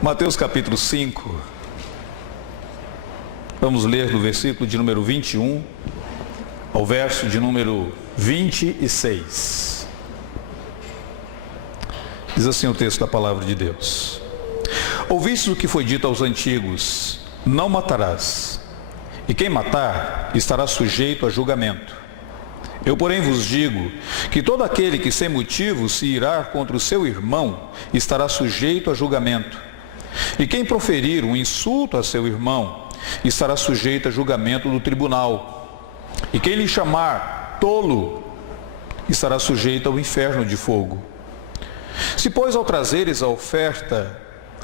Mateus capítulo 5, vamos ler do versículo de número 21 ao verso de número 26. Diz assim o texto da palavra de Deus: Ouvistes o que foi dito aos antigos: não matarás, e quem matar estará sujeito a julgamento. Eu, porém, vos digo que todo aquele que sem motivo se irar contra o seu irmão estará sujeito a julgamento. E quem proferir um insulto a seu irmão estará sujeito a julgamento do tribunal. E quem lhe chamar tolo estará sujeito ao inferno de fogo. Se, pois, ao trazeres a oferta,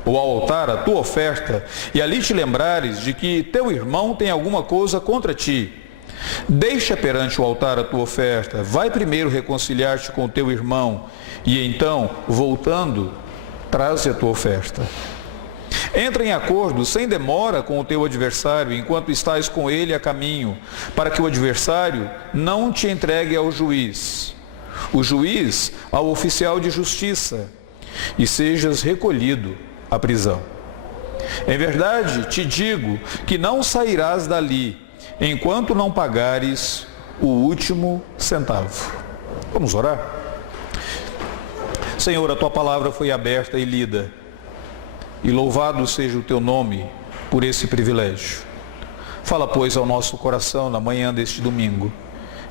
ou ao altar a tua oferta, e ali te lembrares de que teu irmão tem alguma coisa contra ti, deixa perante o altar a tua oferta, vai primeiro reconciliar-te com o teu irmão, e então, voltando, traze a tua oferta. Entra em acordo sem demora com o teu adversário, enquanto estás com ele a caminho, para que o adversário não te entregue ao juiz, o juiz ao oficial de justiça, e sejas recolhido à prisão. Em verdade, te digo que não sairás dali, enquanto não pagares o último centavo. Vamos orar? Senhor, a tua palavra foi aberta e lida, e louvado seja o teu nome por esse privilégio. Fala, pois, ao nosso coração na manhã deste domingo.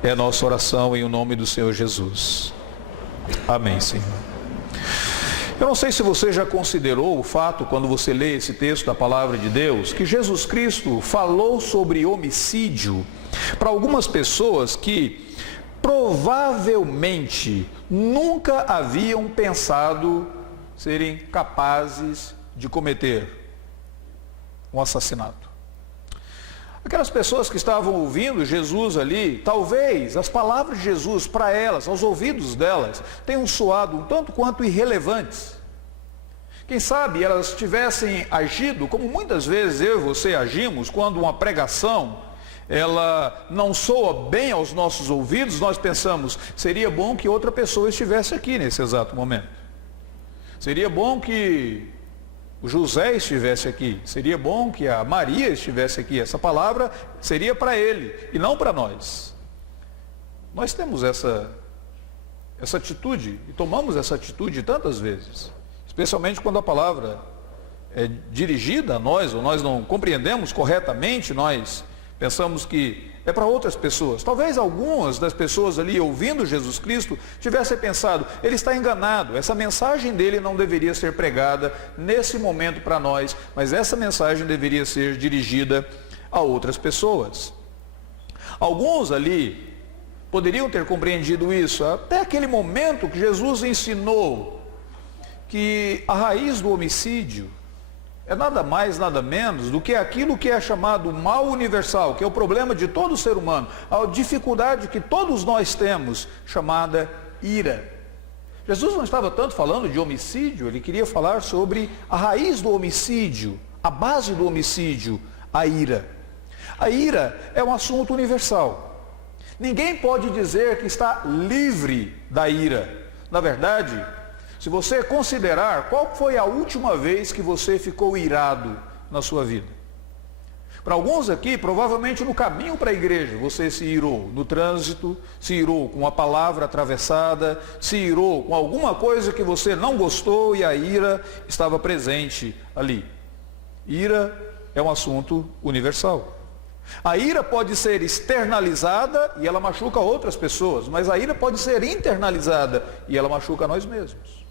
É a nossa oração em o nome do Senhor Jesus. Amém, Senhor. Eu não sei se você já considerou o fato, quando você lê esse texto da palavra de Deus, que Jesus Cristo falou sobre homicídio para algumas pessoas que provavelmente nunca haviam pensado serem capazes de cometer um assassinato. Aquelas pessoas que estavam ouvindo Jesus ali, talvez as palavras de Jesus para elas, aos ouvidos delas, tenham soado um tanto quanto irrelevantes. Quem sabe elas tivessem agido como muitas vezes eu e você agimos, quando uma pregação ela não soa bem aos nossos ouvidos, nós pensamos: seria bom que outra pessoa estivesse aqui nesse exato momento. Seria bom que o José estivesse aqui, seria bom que a Maria estivesse aqui. Essa palavra seria para ele e não para nós. Nós temos essa atitude e tomamos essa atitude tantas vezes, especialmente quando a palavra é dirigida a nós, ou nós não compreendemos corretamente, nós pensamos que é para outras pessoas. Talvez algumas das pessoas ali ouvindo Jesus Cristo tivessem pensado: ele está enganado, essa mensagem dele não deveria ser pregada nesse momento para nós, mas essa mensagem deveria ser dirigida a outras pessoas. Alguns ali poderiam ter compreendido isso até aquele momento que Jesus ensinou que a raiz do homicídio é nada mais, nada menos do que aquilo que é chamado mal universal, que é o problema de todo ser humano, a dificuldade que todos nós temos, chamada ira. Jesus não estava tanto falando de homicídio, ele queria falar sobre a raiz do homicídio, a base do homicídio, a ira. A ira é um assunto universal. Ninguém pode dizer que está livre da ira. Na verdade, se você considerar, qual foi a última vez que você ficou irado na sua vida? Para alguns aqui, provavelmente no caminho para a igreja, você se irou no trânsito, se irou com uma palavra atravessada, se irou com alguma coisa que você não gostou e a ira estava presente ali. Ira é um assunto universal. A ira pode ser externalizada e ela machuca outras pessoas, mas a ira pode ser internalizada e ela machuca nós mesmos.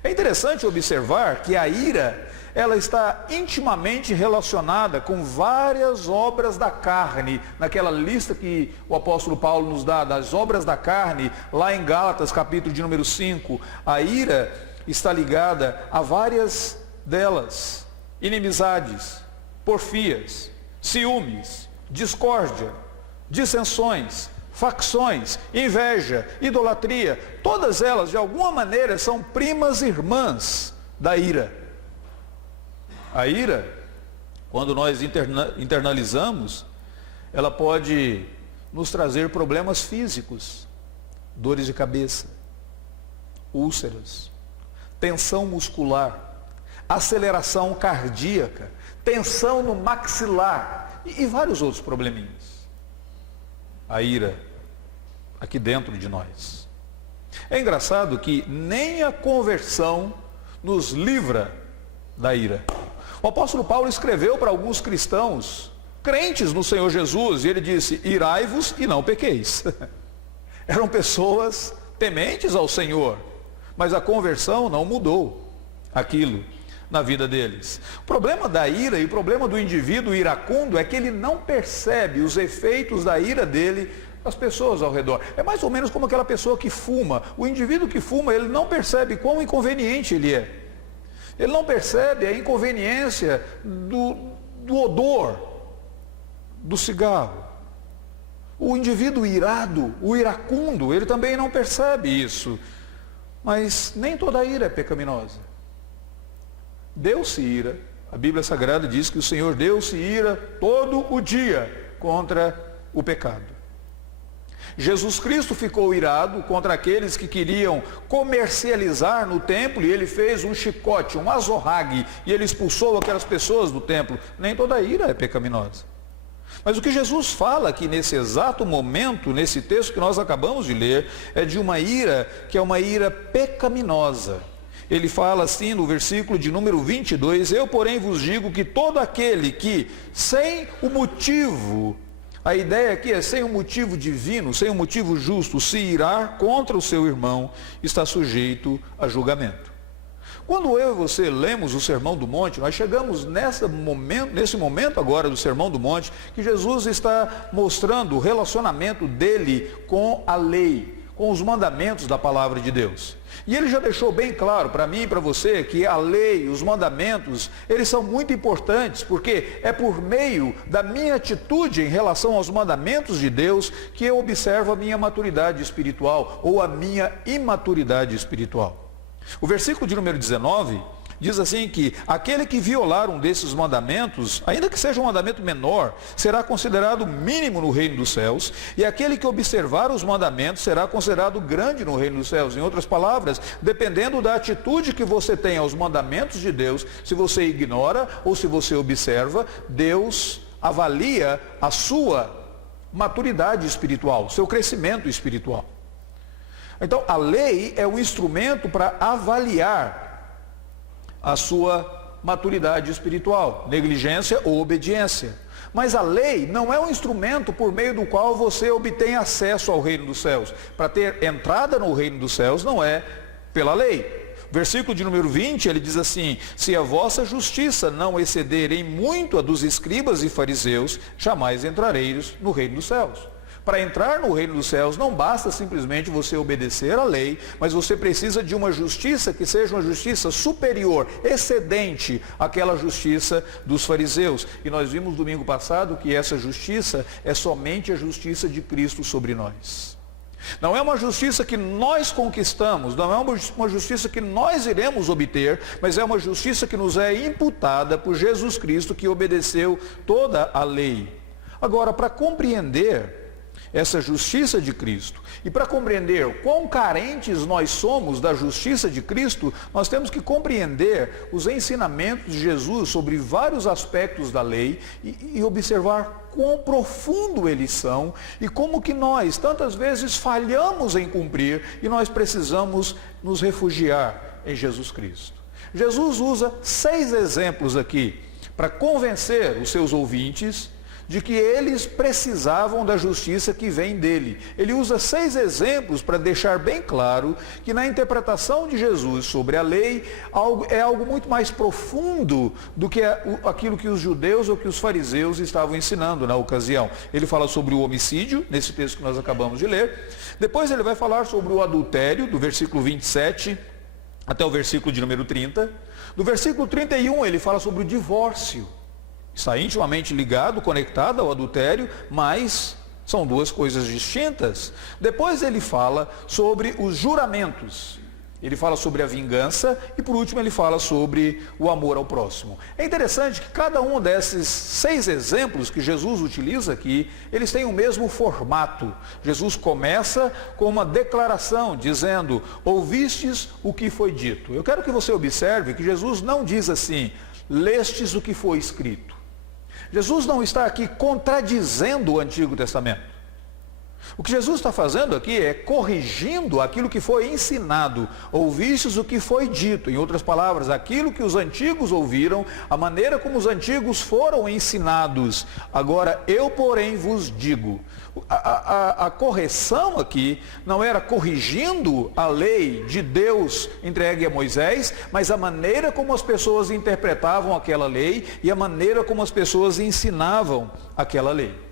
É interessante observar que a ira, ela está intimamente relacionada com várias obras da carne, naquela lista que o apóstolo Paulo nos dá, das obras da carne, lá em Gálatas, capítulo de número 5, a ira está ligada a várias delas: inimizades, porfias, ciúmes, discórdia, dissensões, facções, inveja, idolatria, todas elas de alguma maneira são primas irmãs da ira. A ira, quando nós internalizamos, ela pode nos trazer problemas físicos, dores de cabeça, úlceras, tensão muscular, aceleração cardíaca, tensão no maxilar e vários outros probleminhas. A ira aqui dentro de nós. É engraçado que nem a conversão nos livra da ira. O apóstolo Paulo escreveu para alguns cristãos, crentes no Senhor Jesus, e ele disse: irai-vos e não pequeis. Eram pessoas tementes ao Senhor, mas a conversão não mudou aquilo na vida deles. O problema da ira e o problema do indivíduo iracundo é que ele não percebe os efeitos da ira dele as pessoas ao redor. É mais ou menos como aquela pessoa que fuma. O indivíduo que fuma, ele não percebe quão inconveniente ele é. Ele não percebe a inconveniência do odor do cigarro. O indivíduo irado, o iracundo, ele também não percebe isso. Mas nem toda ira é pecaminosa. Deus se ira. A Bíblia Sagrada diz que o Senhor Deus se ira todo o dia contra o pecado. Jesus Cristo ficou irado contra aqueles que queriam comercializar no templo, e ele fez um chicote, um azorrague, e ele expulsou aquelas pessoas do templo. Nem toda ira é pecaminosa. Mas o que Jesus fala aqui nesse exato momento, nesse texto que nós acabamos de ler, é de uma ira que é uma ira pecaminosa. Ele fala assim no versículo de número 22, eu porém vos digo que todo aquele que sem o motivo, a ideia aqui é sem um motivo divino, sem um motivo justo, se irar contra o seu irmão, está sujeito a julgamento. Quando eu e você lemos o Sermão do Monte, nós chegamos nesse momento agora do Sermão do Monte, que Jesus está mostrando o relacionamento dele com a lei, com os mandamentos da palavra de Deus. E ele já deixou bem claro para mim e para você que a lei, os mandamentos, eles são muito importantes, porque é por meio da minha atitude em relação aos mandamentos de Deus que eu observo a minha maturidade espiritual ou a minha imaturidade espiritual. O versículo de número 19 diz assim que aquele que violar um desses mandamentos, ainda que seja um mandamento menor, será considerado mínimo no reino dos céus, e aquele que observar os mandamentos será considerado grande no reino dos céus. Em outras palavras, dependendo da atitude que você tem aos mandamentos de Deus, se você ignora ou se você observa, Deus avalia a sua maturidade espiritual, seu crescimento espiritual. Então, a lei é um instrumento para avaliar a sua maturidade espiritual, negligência ou obediência. Mas a lei não é um instrumento por meio do qual você obtém acesso ao reino dos céus. Para ter entrada no reino dos céus não é pela lei. Versículo de número 20, ele diz assim: se a vossa justiça não exceder em muito a dos escribas e fariseus, jamais entrareis no reino dos céus. Para entrar no reino dos céus não basta simplesmente você obedecer à lei, mas você precisa de uma justiça que seja uma justiça superior, excedente àquela justiça dos fariseus. E nós vimos domingo passado que essa justiça é somente a justiça de Cristo sobre nós. Não é uma justiça que nós conquistamos, não é uma justiça que nós iremos obter, mas é uma justiça que nos é imputada por Jesus Cristo, que obedeceu toda a lei. Agora, para compreender essa justiça de Cristo, e para compreender quão carentes nós somos da justiça de Cristo, nós temos que compreender os ensinamentos de Jesus sobre vários aspectos da lei e observar quão profundo eles são e como que nós tantas vezes falhamos em cumprir e nós precisamos nos refugiar em Jesus Cristo. Jesus usa 6 exemplos aqui para convencer os seus ouvintes de que eles precisavam da justiça que vem dele. Ele usa 6 exemplos para deixar bem claro que na interpretação de Jesus sobre a lei é algo muito mais profundo do que aquilo que os judeus ou que os fariseus estavam ensinando na ocasião. Ele fala sobre o homicídio, nesse texto que nós acabamos de ler. Depois ele vai falar sobre o adultério, do versículo 27 até o versículo de número 30. Do versículo 31 ele fala sobre o divórcio. Está intimamente ligado, conectado ao adultério, mas são 2 coisas distintas. Depois ele fala sobre os juramentos. Ele fala sobre a vingança e, por último, ele fala sobre o amor ao próximo. É interessante que cada um desses 6 exemplos que Jesus utiliza aqui, eles têm o mesmo formato. Jesus começa com uma declaração, dizendo: ouvistes o que foi dito. Eu quero que você observe que Jesus não diz assim: lestes o que foi escrito. Jesus não está aqui contradizendo o Antigo Testamento. O que Jesus está fazendo aqui é corrigindo aquilo que foi ensinado. Ouvistes o que foi dito. Em outras palavras, aquilo que os antigos ouviram, a maneira como os antigos foram ensinados. Agora, eu, porém, vos digo. A correção aqui não era corrigindo a lei de Deus entregue a Moisés, mas a maneira como as pessoas interpretavam aquela lei e a maneira como as pessoas ensinavam aquela lei.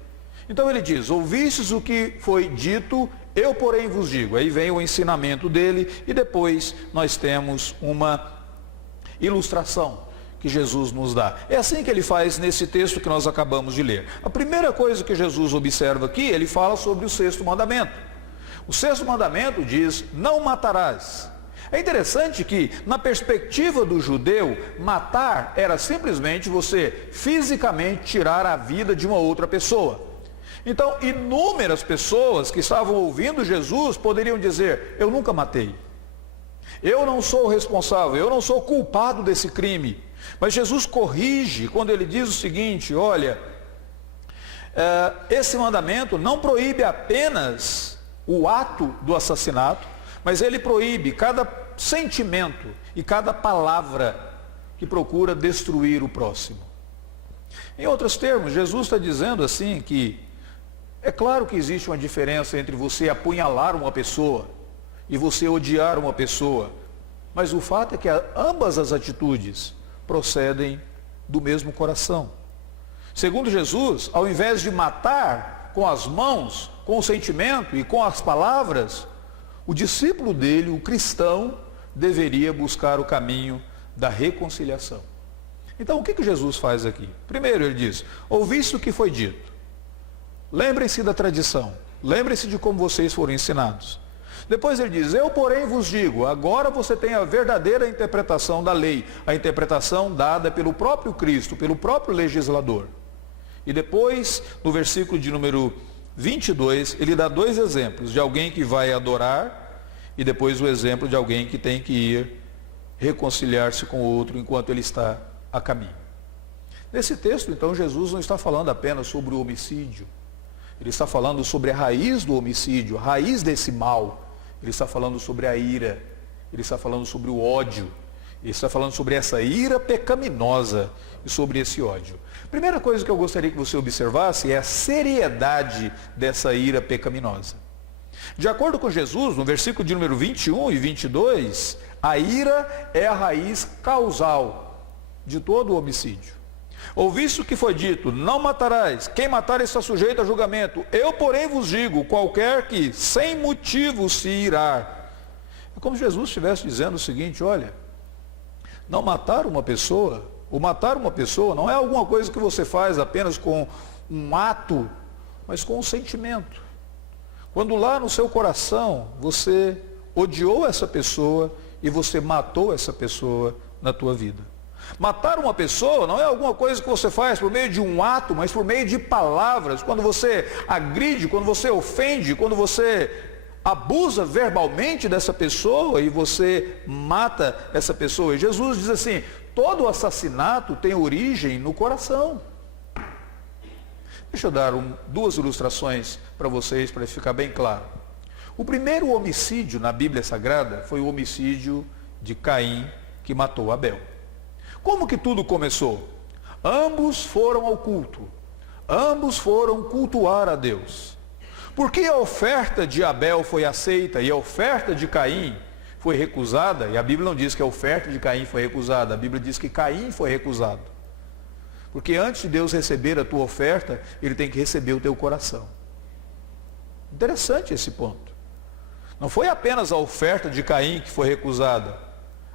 Então ele diz: ouvistes o que foi dito, eu porém vos digo. Aí vem o ensinamento dele e depois nós temos uma ilustração que Jesus nos dá. É assim que ele faz nesse texto que nós acabamos de ler. A primeira coisa que Jesus observa aqui, ele fala sobre o 6º mandamento. O 6º mandamento diz: não matarás. É interessante que, na perspectiva do judeu, matar era simplesmente você fisicamente tirar a vida de uma outra pessoa. Então, inúmeras pessoas que estavam ouvindo Jesus poderiam dizer: eu nunca matei. Eu não sou o responsável, eu não sou culpado desse crime. Mas Jesus corrige quando ele diz o seguinte: olha, esse mandamento não proíbe apenas o ato do assassinato, mas ele proíbe cada sentimento e cada palavra que procura destruir o próximo. Em outros termos, Jesus está dizendo assim que é claro que existe uma diferença entre você apunhalar uma pessoa e você odiar uma pessoa, mas o fato é que ambas as atitudes procedem do mesmo coração. Segundo Jesus, ao invés de matar com as mãos, com o sentimento e com as palavras, o discípulo dele, o cristão, deveria buscar o caminho da reconciliação. Então, o que Jesus faz aqui? Primeiro, ele diz: ouviste o que foi dito. Lembrem-se da tradição, lembrem-se de como vocês foram ensinados. Depois ele diz: eu, porém, vos digo. Agora você tem a verdadeira interpretação da lei, a interpretação dada pelo próprio Cristo, pelo próprio legislador. E depois, no versículo de número 22, ele dá 2 exemplos, de alguém que vai adorar e depois o exemplo de alguém que tem que ir reconciliar-se com o outro enquanto ele está a caminho. Nesse texto, então, Jesus não está falando apenas sobre o homicídio. Ele está falando sobre a raiz do homicídio, a raiz desse mal. Ele está falando sobre a ira, ele está falando sobre o ódio, ele está falando sobre essa ira pecaminosa e sobre esse ódio. Primeira coisa que eu gostaria que você observasse é a seriedade dessa ira pecaminosa. De acordo com Jesus, no versículo de número 21 e 22, a ira é a raiz causal de todo o homicídio. Ouviste o que foi dito: não matarás, quem matar está sujeito a julgamento. Eu, porém, vos digo: qualquer que sem motivo se irar. É como se Jesus estivesse dizendo o seguinte: olha, não matar uma pessoa, ou matar uma pessoa não é alguma coisa que você faz apenas com um ato, mas com um sentimento. Quando lá no seu coração você odiou essa pessoa e você matou essa pessoa na tua vida. Matar uma pessoa não é alguma coisa que você faz por meio de um ato, mas por meio de palavras. Quando você agride, quando você ofende, quando você abusa verbalmente dessa pessoa e você mata essa pessoa. E Jesus diz assim: todo assassinato tem origem no coração. Deixa eu dar 2 ilustrações para vocês, para ficar bem claro. O primeiro homicídio na Bíblia Sagrada foi o homicídio de Caim, que matou Abel. Como que tudo começou? Ambos foram ao culto. Ambos foram cultuar a Deus. Por que a oferta de Abel foi aceita e a oferta de Caim foi recusada? E a Bíblia não diz que a oferta de Caim foi recusada. A Bíblia diz que Caim foi recusado. Porque antes de Deus receber a tua oferta, Ele tem que receber o teu coração. Interessante esse ponto. Não foi apenas a oferta de Caim que foi recusada.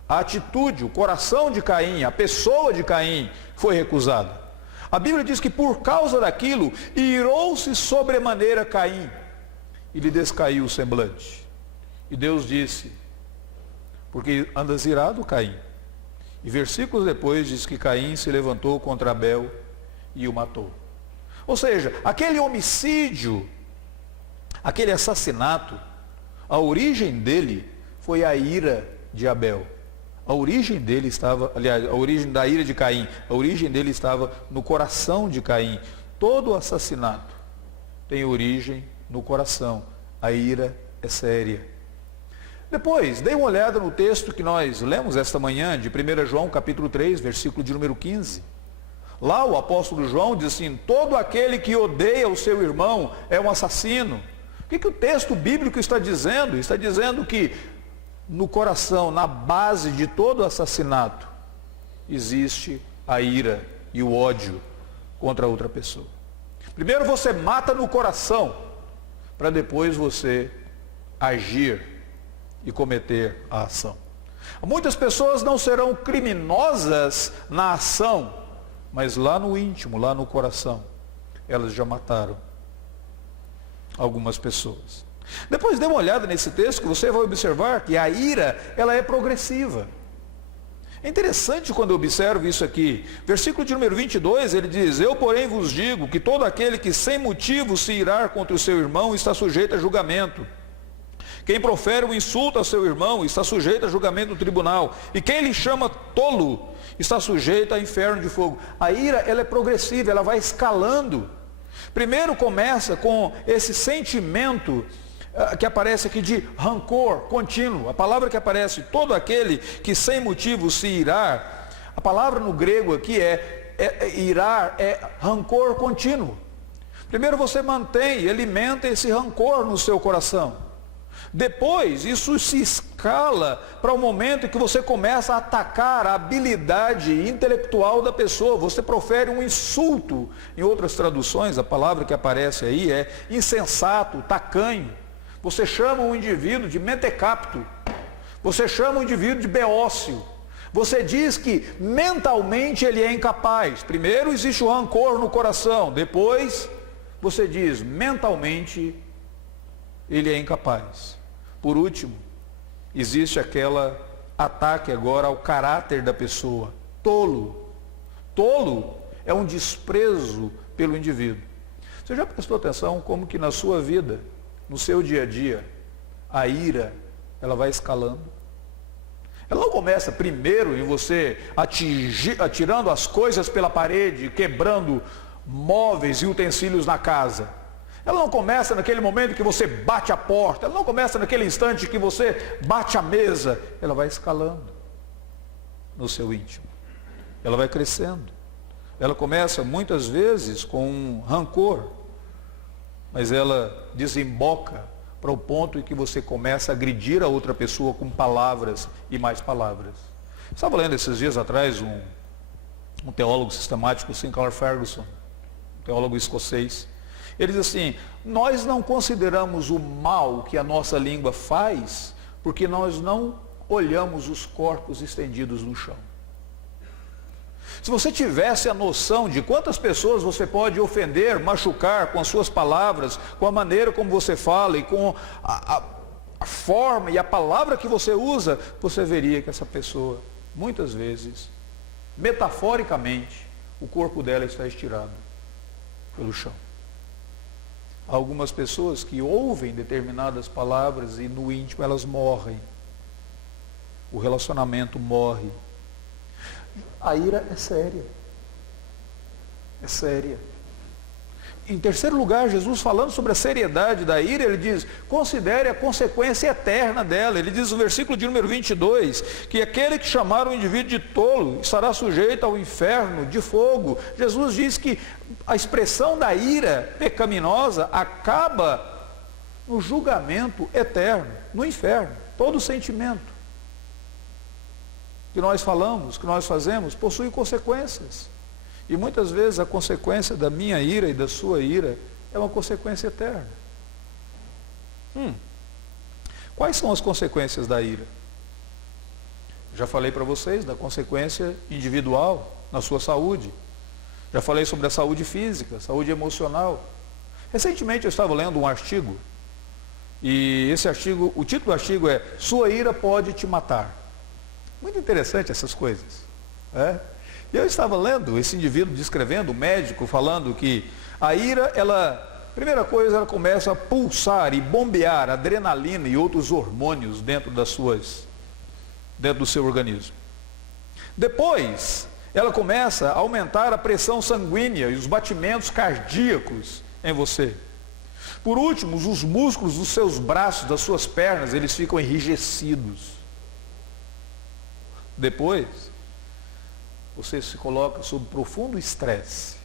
A atitude, o coração de Caim, a pessoa de Caim foi recusada. A Bíblia diz que por causa daquilo, irou-se sobremaneira Caim e lhe descaiu o semblante. E Deus disse: porque andas irado, Caim. E versículos depois diz que Caim se levantou contra Abel e o matou. Ou seja, aquele homicídio, aquele assassinato, a origem dele foi a ira de Abel. A origem dele estava, aliás, a origem da ira de Caim, a origem dele estava no coração de Caim. Todo assassinato tem origem no coração. A ira é séria. Depois, dê uma olhada no texto que nós lemos esta manhã, de 1 João capítulo 3, versículo de número 15. Lá o apóstolo João diz assim: todo aquele que odeia o seu irmão é um assassino. O que o texto bíblico está dizendo? Está dizendo que no coração, na base de todo assassinato, existe a ira e o ódio contra outra pessoa. Primeiro você mata no coração, para depois você agir e cometer a ação. Muitas pessoas não serão criminosas na ação, mas lá no íntimo, lá no coração, elas já mataram algumas pessoas. Depois dê uma olhada nesse texto que você vai observar que a ira, ela é progressiva. É interessante quando eu observo isso aqui. Versículo de número 22, ele diz: eu, porém, vos digo que todo aquele que sem motivo se irar contra o seu irmão está sujeito a julgamento. Quem profere um insulto ao seu irmão está sujeito a julgamento do tribunal. E quem lhe chama tolo está sujeito a inferno de fogo. A ira, ela é progressiva, ela vai escalando. Primeiro começa com esse sentimento que aparece aqui de rancor contínuo. A palavra que aparece, todo aquele que sem motivo se irar, a palavra no grego aqui irar, é rancor contínuo. Primeiro você mantém e alimenta esse rancor no seu coração. Depois, isso se escala para o momento em que você começa a atacar a habilidade intelectual da pessoa. Você profere um insulto. Em outras traduções, a palavra que aparece aí é insensato, tacanho. Você chama um indivíduo de mentecapto. Você chama um indivíduo de beócio. Você diz que mentalmente ele é incapaz. Primeiro existe o rancor no coração. Depois, você diz mentalmente ele é incapaz. Por último, existe aquele ataque agora ao caráter da pessoa. Tolo. Tolo é um desprezo pelo indivíduo. Você já prestou atenção como que na sua vida, no seu dia a dia, a ira, ela vai escalando? Ela não começa primeiro em você atirando as coisas pela parede, quebrando móveis e utensílios na casa. Ela não começa naquele momento que você bate a porta. Ela não começa naquele instante que você bate a mesa. Ela vai escalando no seu íntimo. Ela vai crescendo. Ela começa muitas vezes com um rancor, mas ela desemboca para o ponto em que você começa a agredir a outra pessoa com palavras e mais palavras. Estava lendo esses dias atrás um teólogo sistemático, Sinclair Ferguson, um teólogo escocês. Ele diz assim: nós não consideramos o mal que a nossa língua faz porque nós não olhamos os corpos estendidos no chão. Se você tivesse a noção de quantas pessoas você pode ofender, machucar com as suas palavras, com a maneira como você fala e com a forma e a palavra que você usa, você veria que essa pessoa, muitas vezes, metaforicamente, o corpo dela está estirado pelo chão. Há algumas pessoas que ouvem determinadas palavras e no íntimo elas morrem. O relacionamento morre. A ira é séria. É séria. Em terceiro lugar, Jesus falando sobre a seriedade da ira, ele diz: considere a consequência eterna dela. Ele diz no versículo de número 22, que aquele que chamar o indivíduo de tolo estará sujeito ao inferno de fogo. Jesus diz que a expressão da ira pecaminosa acaba no julgamento eterno, no inferno. Todo sentimento que nós falamos, que nós fazemos, possui consequências. E muitas vezes a consequência da minha ira e da sua ira é uma consequência eterna. Quais são as consequências da ira? Já falei para vocês da consequência individual na sua saúde. Já falei sobre a saúde física, saúde emocional. Recentemente eu estava lendo um artigo E esse artigo, o título do artigo é "Sua ira pode te matar". Muito interessante essas coisas. E eu estava lendo esse indivíduo descrevendo, o médico, falando que a ira, primeira coisa, ela começa a pulsar e bombear adrenalina e outros hormônios dentro do seu organismo. Depois, ela começa a aumentar a pressão sanguínea e os batimentos cardíacos em você. Por último, os músculos dos seus braços, das suas pernas, eles ficam enrijecidos. Depois, você se coloca sob profundo estresse.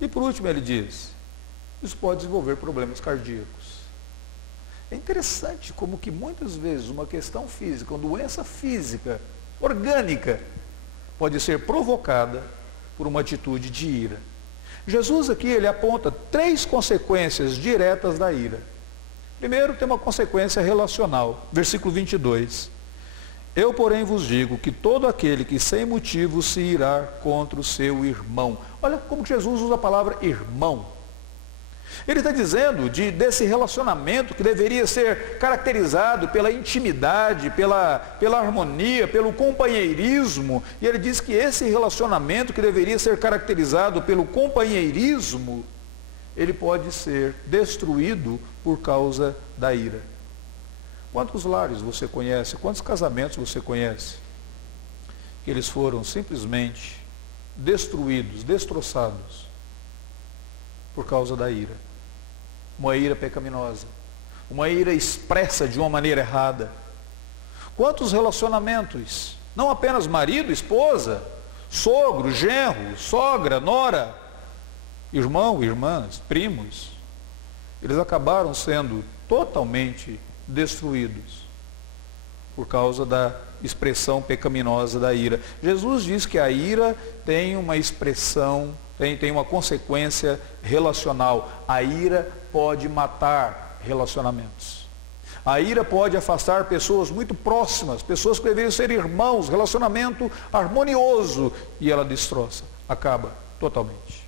E por último ele diz, isso pode desenvolver problemas cardíacos. É interessante como que muitas vezes uma questão física, uma doença física, orgânica, pode ser provocada por uma atitude de ira. Jesus aqui, ele aponta 3 consequências diretas da ira. Primeiro, tem uma consequência relacional. Versículo 22. Eu, porém, vos digo que todo aquele que sem motivo se irá contra o seu irmão. Olha como Jesus usa a palavra irmão. Ele está dizendo desse relacionamento que deveria ser caracterizado pela intimidade, pela harmonia, pelo companheirismo. E ele diz que esse relacionamento que deveria ser caracterizado pelo companheirismo, ele pode ser destruído por causa da ira. Quantos lares você conhece? Quantos casamentos você conhece? Que eles foram simplesmente destruídos, destroçados por causa da ira. Uma ira pecaminosa. Uma ira expressa de uma maneira errada. Quantos relacionamentos? Não apenas marido, esposa, sogro, genro, sogra, nora, irmão, irmãs, primos. Eles acabaram sendo totalmente destruídos por causa da expressão pecaminosa da ira. Jesus diz que a ira tem uma expressão, tem uma consequência relacional. A ira pode matar relacionamentos. A ira pode afastar pessoas muito próximas, pessoas que deveriam ser irmãos, relacionamento harmonioso, e ela destroça, acaba totalmente.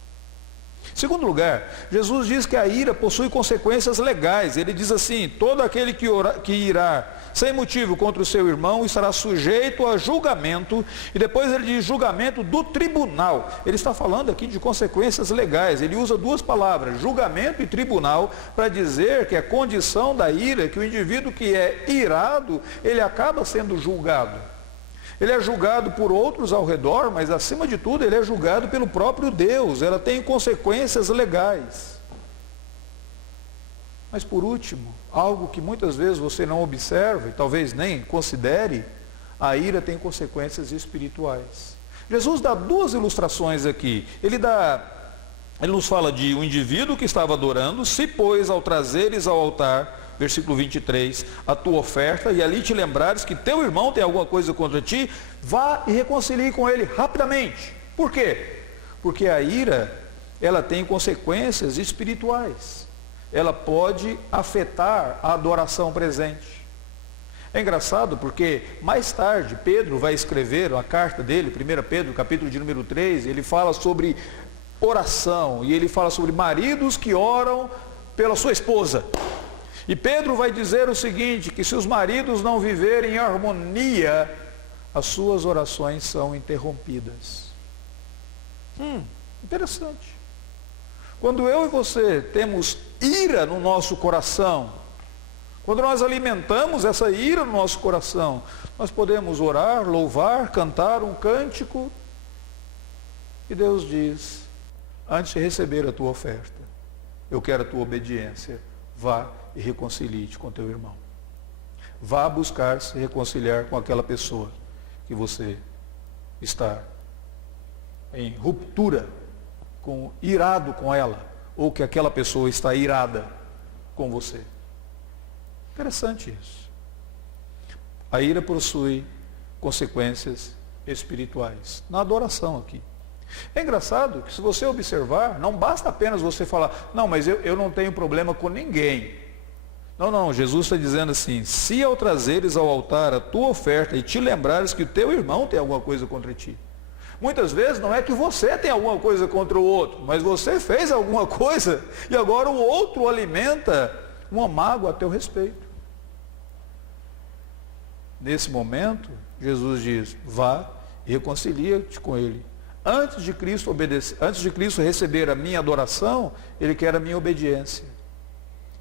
Segundo lugar, Jesus diz que a ira possui consequências legais. Ele diz assim, todo aquele que irá sem motivo contra o seu irmão estará sujeito a julgamento, e depois ele diz julgamento do tribunal. Ele está falando aqui de consequências legais. Ele usa 2 palavras, julgamento e tribunal, para dizer que a condição da ira, que o indivíduo que é irado, ele acaba sendo julgado. Ele é julgado por outros ao redor, mas acima de tudo ele é julgado pelo próprio Deus. Ela tem consequências legais. Mas por último, algo que muitas vezes você não observa e talvez nem considere, a ira tem consequências espirituais. Jesus dá 2 ilustrações aqui. Ele nos fala de um indivíduo que estava adorando, se pôs ao trazeres ao altar, versículo 23, a tua oferta, e ali te lembrares que teu irmão tem alguma coisa contra ti, vá e reconcilie com ele rapidamente. Por quê? Porque a ira, ela tem consequências espirituais. Ela pode afetar a adoração presente. É engraçado porque mais tarde Pedro vai escrever a carta dele, 1 Pedro, capítulo de número 3, ele fala sobre oração, e ele fala sobre maridos que oram pela sua esposa. E Pedro vai dizer o seguinte, que se os maridos não viverem em harmonia, as suas orações são interrompidas. Interessante. Quando eu e você temos ira no nosso coração, quando nós alimentamos essa ira no nosso coração, nós podemos orar, louvar, cantar um cântico, e Deus diz, antes de receber a tua oferta, eu quero a tua obediência, vá e reconcilie-te com teu irmão. Vá buscar se reconciliar com aquela pessoa que você está em ruptura, irado com ela, ou que aquela pessoa está irada com você. Interessante isso. A ira possui consequências espirituais. Na adoração aqui. É engraçado que se você observar, não basta apenas você falar, não, mas eu não tenho problema com ninguém. Não, Jesus está dizendo assim, se ao trazeres ao altar a tua oferta e te lembrares que o teu irmão tem alguma coisa contra ti. Muitas vezes não é que você tem alguma coisa contra o outro, mas você fez alguma coisa e agora o outro alimenta uma mágoa a teu respeito. Nesse momento, Jesus diz, vá e reconcilia-te com ele. Antes de Cristo receber a minha adoração, ele quer a minha obediência.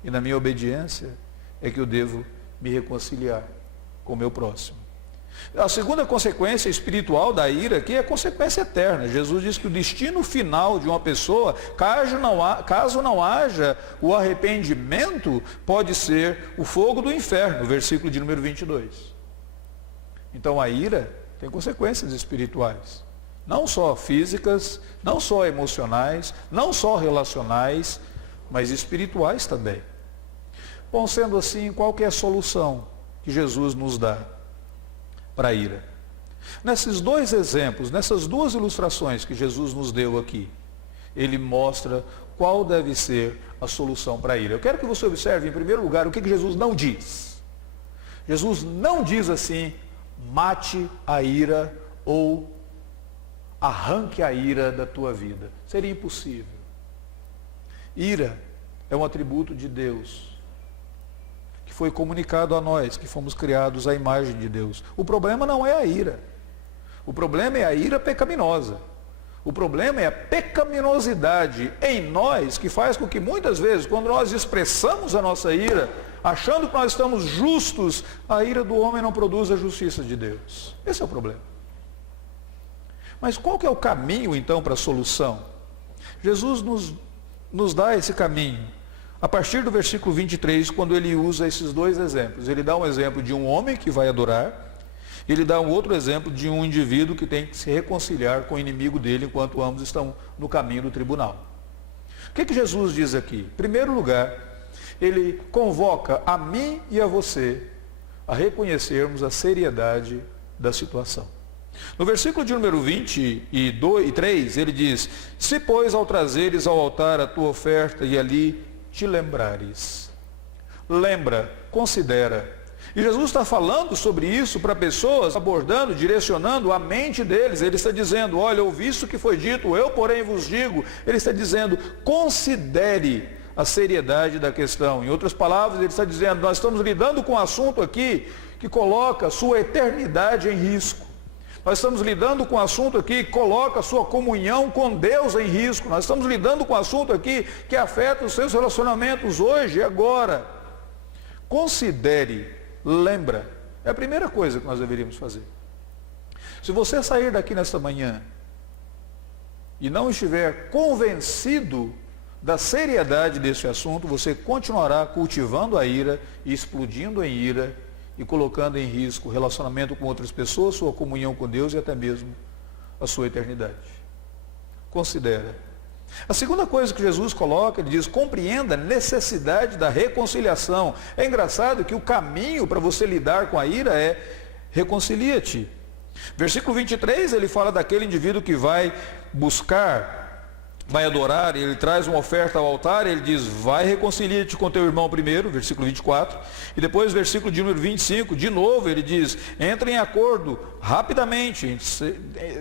E na minha obediência é que eu devo me reconciliar com o meu próximo. A segunda consequência espiritual da ira aqui é a consequência eterna. Jesus diz que o destino final de uma pessoa, caso não haja o arrependimento, pode ser o fogo do inferno, versículo de número 22. Então a ira tem consequências espirituais. Não só físicas, não só emocionais, não só relacionais, mas espirituais também. Bom, sendo assim, qual que é a solução que Jesus nos dá para a ira? Nesses dois exemplos, nessas duas ilustrações que Jesus nos deu aqui, ele mostra qual deve ser a solução para a ira. Eu quero que você observe, em primeiro lugar, o que Jesus não diz. Jesus não diz assim, mate a ira ou arranque a ira da tua vida. Seria impossível. Ira é um atributo de Deus, que foi comunicado a nós, que fomos criados à imagem de Deus. O problema não é a ira. O problema é a ira pecaminosa. O problema é a pecaminosidade em nós, que faz com que muitas vezes, quando nós expressamos a nossa ira, achando que nós estamos justos, a ira do homem não produz a justiça de Deus. Esse é o problema. Mas qual que é o caminho, então, para a solução? Jesus nos dá esse caminho. A partir do versículo 23, quando ele usa esses dois exemplos. Ele dá um exemplo de um homem que vai adorar. Ele dá um outro exemplo de um indivíduo que tem que se reconciliar com o inimigo dele, enquanto ambos estão no caminho do tribunal. O que Jesus diz aqui? Em primeiro lugar, ele convoca a mim e a você a reconhecermos a seriedade da situação. No versículo de número 23, ele diz, se pois ao trazeres ao altar a tua oferta e ali te lembrares. Lembra, considera. E Jesus está falando sobre isso para pessoas, abordando, direcionando a mente deles. Ele está dizendo, olha, ouvi isso que foi dito, eu porém vos digo. Ele está dizendo, considere a seriedade da questão. Em outras palavras, ele está dizendo, nós estamos lidando com um assunto aqui que coloca a sua eternidade em risco. Nós estamos lidando com um assunto aqui que coloca a sua comunhão com Deus em risco. Nós estamos lidando com um assunto aqui que afeta os seus relacionamentos hoje e agora. Considere, lembra. É a primeira coisa que nós deveríamos fazer. Se você sair daqui nesta manhã e não estiver convencido da seriedade desse assunto, você continuará cultivando a ira e explodindo em ira e colocando em risco o relacionamento com outras pessoas, sua comunhão com Deus e até mesmo a sua eternidade. Considera. A segunda coisa que Jesus coloca, ele diz, compreenda a necessidade da reconciliação. É engraçado que o caminho para você lidar com a ira é reconcilia-te. Versículo 23, ele fala daquele indivíduo que vai buscar, vai adorar, ele traz uma oferta ao altar, ele diz, vai reconcilia-te com teu irmão primeiro, versículo 24, e depois versículo de número 25, de novo ele diz, entra em acordo rapidamente,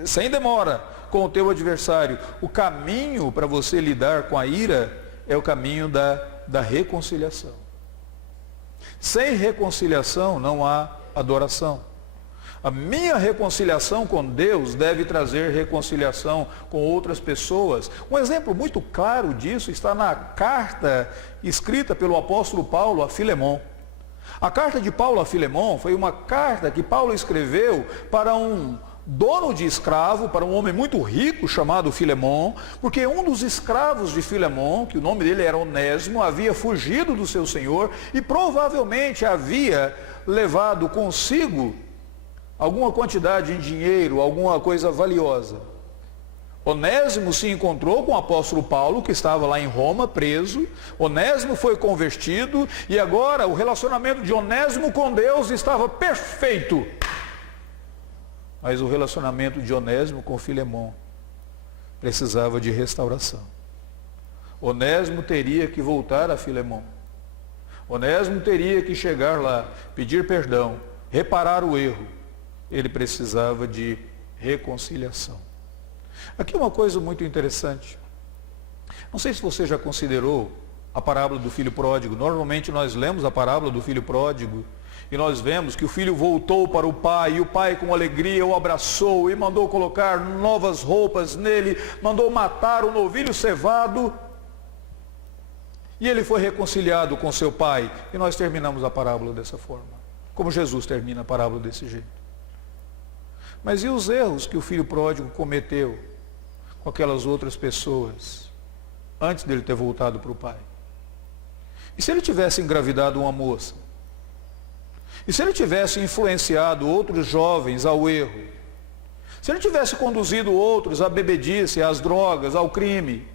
sem demora, com o teu adversário. O caminho para você lidar com a ira é o caminho da reconciliação. Sem reconciliação não há adoração. A minha reconciliação com Deus deve trazer reconciliação com outras pessoas. Um exemplo muito claro disso está na carta escrita pelo apóstolo Paulo a Filemon. A carta de Paulo a Filemon foi uma carta que Paulo escreveu para um dono de escravo, para um homem muito rico chamado Filemon, porque um dos escravos de Filemon, que o nome dele era Onésimo, havia fugido do seu senhor e provavelmente havia levado consigo alguma quantidade em dinheiro, alguma coisa valiosa. Onésimo se encontrou com o apóstolo Paulo, que estava lá em Roma, preso. Onésimo foi convertido e agora o relacionamento de Onésimo com Deus estava perfeito. Mas o relacionamento de Onésimo com Filemon precisava de restauração. Onésimo teria que voltar a Filemon. Onésimo teria que chegar lá, pedir perdão, reparar o erro. Ele precisava de reconciliação. Aqui uma coisa muito interessante. Não sei se você já considerou a parábola do filho pródigo. Normalmente nós lemos a parábola do filho pródigo e nós vemos que o filho voltou para o pai, e o pai com alegria o abraçou e mandou colocar novas roupas nele, mandou matar o novilho cevado, e ele foi reconciliado com seu pai. E nós terminamos a parábola dessa forma, como Jesus termina a parábola desse jeito. Mas e os erros que o filho pródigo cometeu com aquelas outras pessoas antes dele ter voltado para o pai? E se ele tivesse engravidado uma moça? E se ele tivesse influenciado outros jovens ao erro? Se ele tivesse conduzido outros à bebedice, às drogas, ao crime?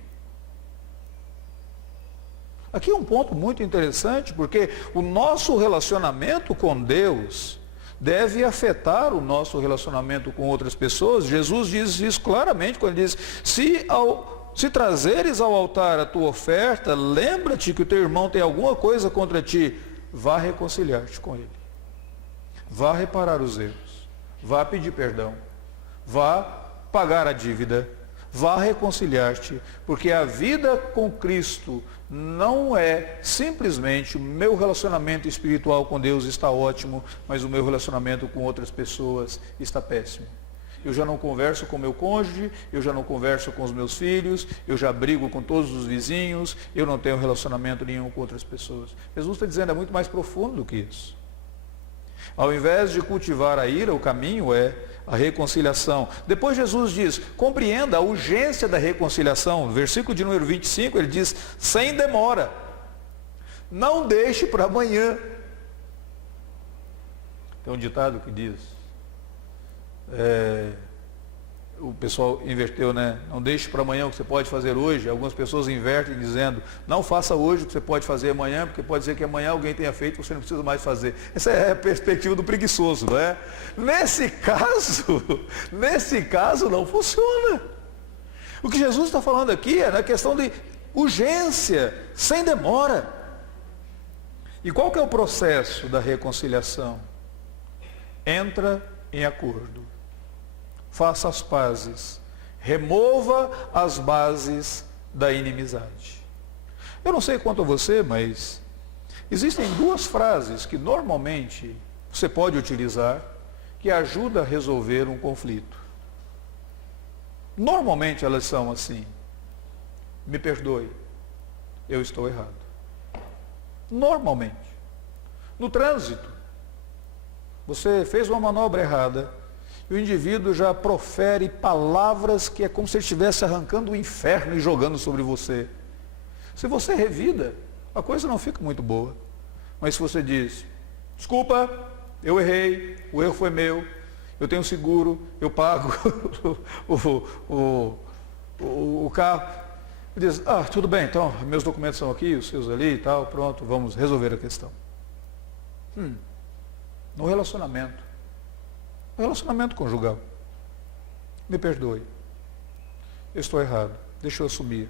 Aqui é um ponto muito interessante, porque o nosso relacionamento com Deus deve afetar o nosso relacionamento com outras pessoas. Jesus diz isso claramente quando ele diz: se trazeres ao altar a tua oferta, lembra-te que o teu irmão tem alguma coisa contra ti, vá reconciliar-te com ele. Vá reparar os erros, vá pedir perdão, vá pagar a dívida, vá reconciliar-te, porque a vida com Cristo não é simplesmente o meu relacionamento espiritual com Deus está ótimo, mas o meu relacionamento com outras pessoas está péssimo. Eu já não converso com meu cônjuge, eu já não converso com os meus filhos, eu já brigo com todos os vizinhos, eu não tenho relacionamento nenhum com outras pessoas. Jesus está dizendo, é muito mais profundo do que isso. Ao invés de cultivar a ira, o caminho é a reconciliação. Depois Jesus diz, compreenda a urgência da reconciliação. No versículo de número 25, ele diz, sem demora. Não deixe para amanhã. Tem um ditado que diz, o pessoal inverteu, né? Não deixe para amanhã o que você pode fazer hoje. Algumas pessoas invertem dizendo, não faça hoje o que você pode fazer amanhã, porque pode ser que amanhã alguém tenha feito e você não precisa mais fazer. Essa é a perspectiva do preguiçoso, não é? Nesse caso não funciona. O que Jesus está falando aqui é na questão de urgência, sem demora. E qual que é o processo da reconciliação? Entra em acordo. Faça as pazes, remova as bases da inimizade. Eu não sei quanto a você, mas existem duas frases que normalmente você pode utilizar que ajudam a resolver um conflito. Normalmente elas são assim: me perdoe, eu estou errado. Normalmente. No trânsito, você fez uma manobra errada, e o indivíduo já profere palavras que é como se ele estivesse arrancando o inferno e jogando sobre você. Se você revida, a coisa não fica muito boa. Mas se você diz, desculpa, eu errei, o erro foi meu, eu tenho seguro, eu pago o carro. Diz, tudo bem, então, meus documentos são aqui, os seus ali e tal, pronto, vamos resolver a questão. No relacionamento conjugal, me perdoe, eu estou errado, deixa eu assumir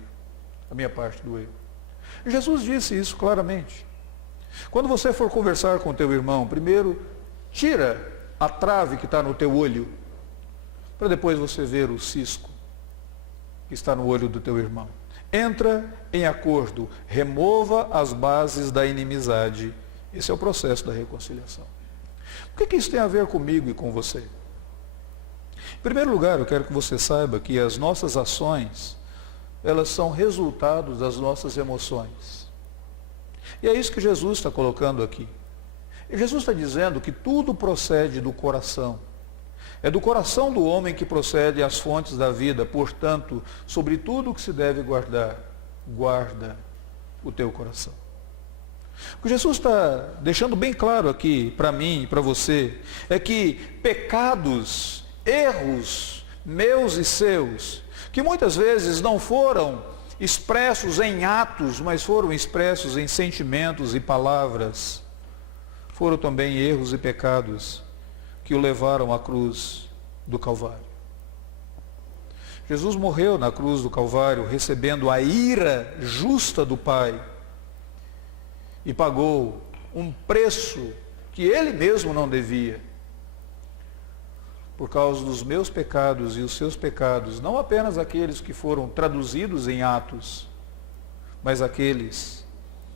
a minha parte do erro. Jesus disse isso claramente. Quando você for conversar com o teu irmão, primeiro tira a trave que está no teu olho, para depois você ver o cisco que está no olho do teu irmão. Entra em acordo, remova as bases da inimizade. Esse é o processo da reconciliação. O que isso tem a ver comigo e com você? Em primeiro lugar, eu quero que você saiba que as nossas ações, elas são resultados das nossas emoções. E é isso que Jesus está colocando aqui. E Jesus está dizendo que tudo procede do coração. É do coração do homem que procede as fontes da vida. Portanto, sobre tudo o que se deve guardar, guarda o teu coração. O que Jesus está deixando bem claro aqui para mim e para você é que pecados, erros meus e seus, que muitas vezes não foram expressos em atos, mas foram expressos em sentimentos e palavras, foram também erros e pecados que o levaram à cruz do Calvário. Jesus morreu na cruz do Calvário recebendo a ira justa do Pai e pagou um preço que ele mesmo não devia, por causa dos meus pecados e os seus pecados, não apenas aqueles que foram traduzidos em atos, mas aqueles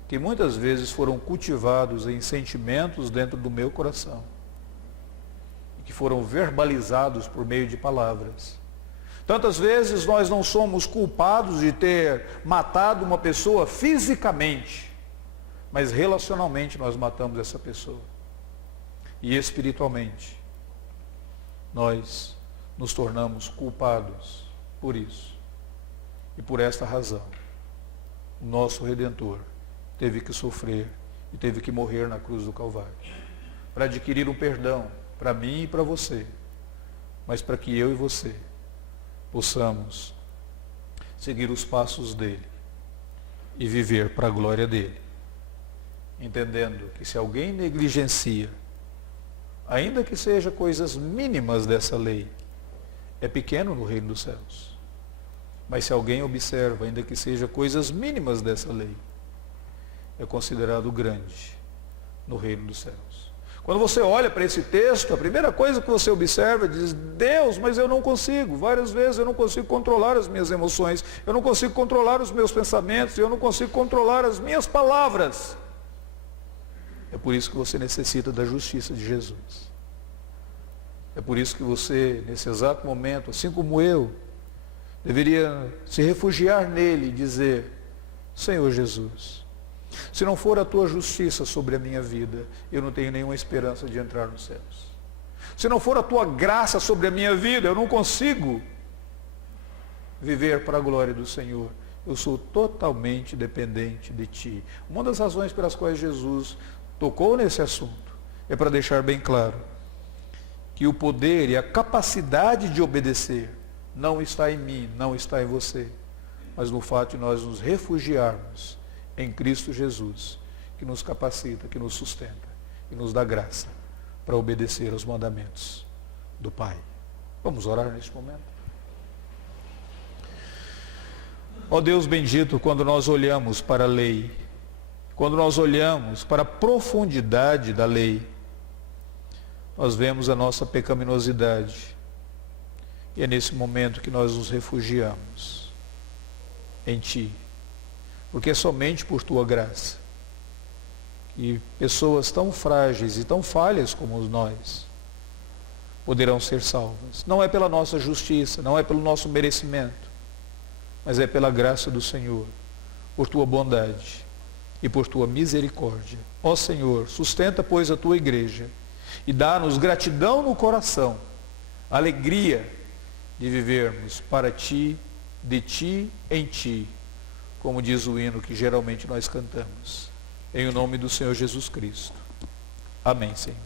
que muitas vezes foram cultivados em sentimentos dentro do meu coração, e que foram verbalizados por meio de palavras. Tantas vezes nós não somos culpados de ter matado uma pessoa fisicamente, mas relacionalmente nós matamos essa pessoa. E espiritualmente, nós nos tornamos culpados por isso. E por esta razão, o nosso Redentor teve que sofrer e teve que morrer na cruz do Calvário, para adquirir um perdão para mim e para você, mas para que eu e você possamos seguir os passos dele e viver para a glória dele, entendendo que se alguém negligencia, ainda que seja coisas mínimas dessa lei, é pequeno no reino dos céus. Mas se alguém observa, ainda que seja coisas mínimas dessa lei, é considerado grande no reino dos céus. Quando você olha para esse texto, a primeira coisa que você observa é diz: Deus, mas eu não consigo. Várias vezes eu não consigo controlar as minhas emoções, eu não consigo controlar os meus pensamentos, eu não consigo controlar as minhas palavras. É por isso que você necessita da justiça de Jesus. É por isso que você, nesse exato momento, assim como eu, deveria se refugiar nele e dizer: Senhor Jesus, se não for a tua justiça sobre a minha vida, eu não tenho nenhuma esperança de entrar nos céus. Se não for a tua graça sobre a minha vida, eu não consigo viver para a glória do Senhor. Eu sou totalmente dependente de ti. Uma das razões pelas quais Jesus tocou nesse assunto é para deixar bem claro que o poder e a capacidade de obedecer não está em mim, não está em você, mas no fato de nós nos refugiarmos em Cristo Jesus, que nos capacita, que nos sustenta e nos dá graça para obedecer aos mandamentos do Pai. Vamos orar neste momento? Ó Deus bendito, quando nós olhamos para a lei, quando nós olhamos para a profundidade da lei, nós vemos a nossa pecaminosidade. E é nesse momento que nós nos refugiamos em Ti. Porque é somente por Tua graça que pessoas tão frágeis e tão falhas como nós poderão ser salvas. Não é pela nossa justiça, não é pelo nosso merecimento, mas é pela graça do Senhor, por Tua bondade e por Tua misericórdia. Ó Senhor, sustenta, pois, a Tua igreja e dá-nos gratidão no coração, alegria de vivermos para Ti, de Ti, em Ti, como diz o hino que geralmente nós cantamos. Em o nome do Senhor Jesus Cristo. Amém, Senhor.